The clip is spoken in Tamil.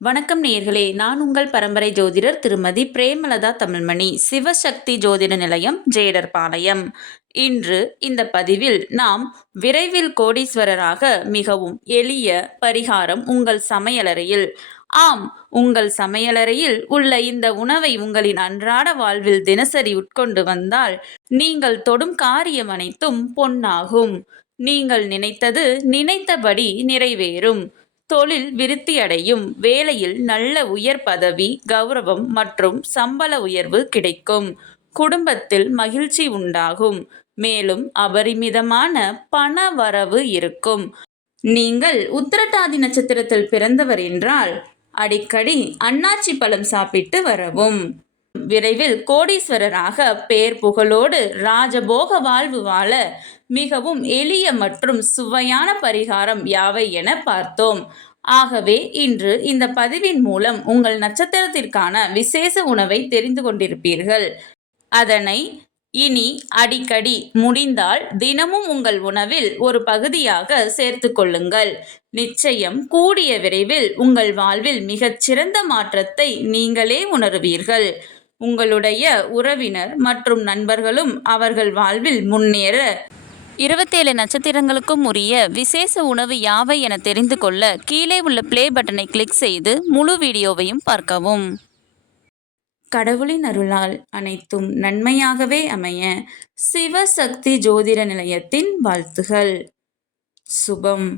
வணக்கம் நேயர்களே, நான் உங்கள் பரம்பரை ஜோதிடர் திருமதி பிரேமலதா தமிழ்மணி, சிவசக்தி ஜோதிட நிலையம், ஜேடர்பாளையம். இன்று இந்த பதிவில் நாம் விரைவில் கோடீஸ்வரராக மிகவும் எளிய பரிகாரம் உங்கள் சமையலறையில். ஆம், உங்கள் சமையலறையில் உள்ள இந்த உணவை உங்களின் அன்றாட வாழ்வில் தினசரி உட்கொண்டு வந்தால் நீங்கள் தொடும் காரியம் அனைத்தும் பொன்னாகும். நீங்கள் நினைத்தது நினைத்தபடி நிறைவேறும். தொழில் விருத்தியடையும். வேலையில் நல்ல உயர் பதவி, கௌரவம் மற்றும் சம்பள உயர்வு கிடைக்கும். குடும்பத்தில் மகிழ்ச்சி உண்டாகும். மேலும் அபரிமிதமான பண வரவு இருக்கும். நீங்கள் உத்திரட்டாதி நட்சத்திரத்தில் பிறந்தவர் என்றால் அடிக்கடி அன்னாச்சி பழம் சாப்பிட்டு வரவும். விரைவில் கோடீஸ்வரராக பேர் புகழோடு ராஜபோக வாழ்வு வாழ மிகவும் எளிய மற்றும் சுவையான பரிகாரம் யாவை என பார்த்தோம். ஆகவே இன்று இந்த பதிவின் மூலம் உங்கள் நட்சத்திரத்திற்கான விசேஷ உணவை தெரிந்து கொண்டிருப்பீர்கள். அதனை இனி அடிக்கடி முடிந்தால் தினமும் உங்கள் உணவில் ஒரு பகுதியாக சேர்த்து கொள்ளுங்கள். நிச்சயம் கூடிய விரைவில் உங்கள் வாழ்வில் மிகச்சிறந்த மாற்றத்தை நீங்களே உணருவீர்கள். உங்களுடைய உறவினர் மற்றும் நண்பர்களும் அவர்கள் வாழ்வில் முன்னேற 27 நட்சத்திரங்களுக்கும் உரிய விசேஷ உணவு யாவை என தெரிந்து கொள்ள கீழே உள்ள ப்ளே பட்டனை கிளிக் செய்து முழு வீடியோவையும் பார்க்கவும். கடவுளின் அருளால் அனைத்தும் நன்மையாகவே அமைய சிவசக்தி ஜோதிட நிலையத்தின் வாழ்த்துகள். சுபம்.